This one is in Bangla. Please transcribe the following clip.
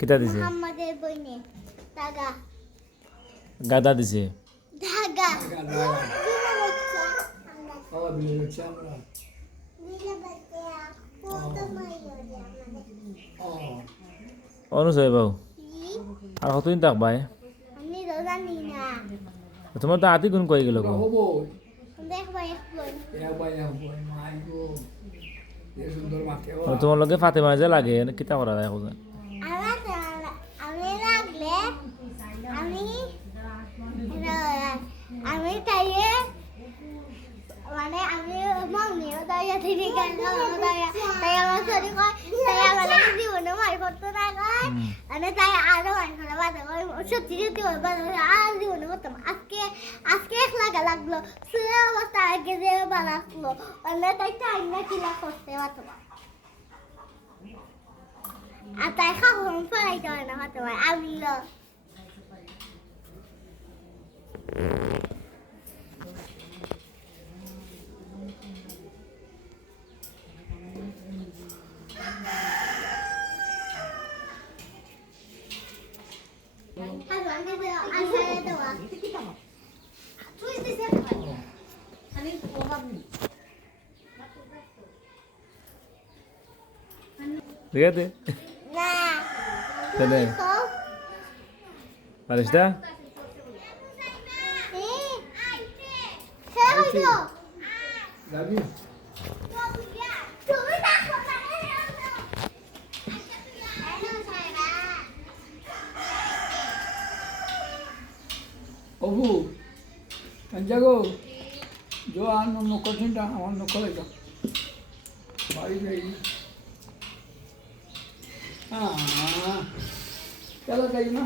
কিতা দিছে মোহাম্মদের বইনে দাগা গাদা দিছে ধাগা বিলে বাচ্চা আমরা নীলা বাচ্চা কত মাইয়া অনুজয় বাবু আর কতদিন থাকবাই আমি তো জানি না তোমার তো আতি গুণ কই গেল গো হবো দেখবো একবার মাই গো এ সুন্দর মাকে তোমার লগে ফাতেমা যে লাগে কিতা করা যায় এখন আমি লাগলে আমি আমি তাইয়ে মানে আমি মামিও দাইয়া থেকে গেল তাই আমার সরি কয় তাই আমার জীবনে মার করতে না কয় মানে তাই আরো মার করে বাধা কয় সত্যি সত্যি বাধা আর জীবনে করতাম আজকে এক লাগলো শুনে অবস্থা আগে যে বানাসলো মানে তাই টাইম না কিলা করতে পারতো আর তাই খাবো ফেলাইতে হয় না হতে পারে আমিও ঠিক আছে না তাহলে পারিসটা যাবি অবু জাগো जो आन नौकर चिंता আমার নকল এটা বাড়ি যাই চলো যাই না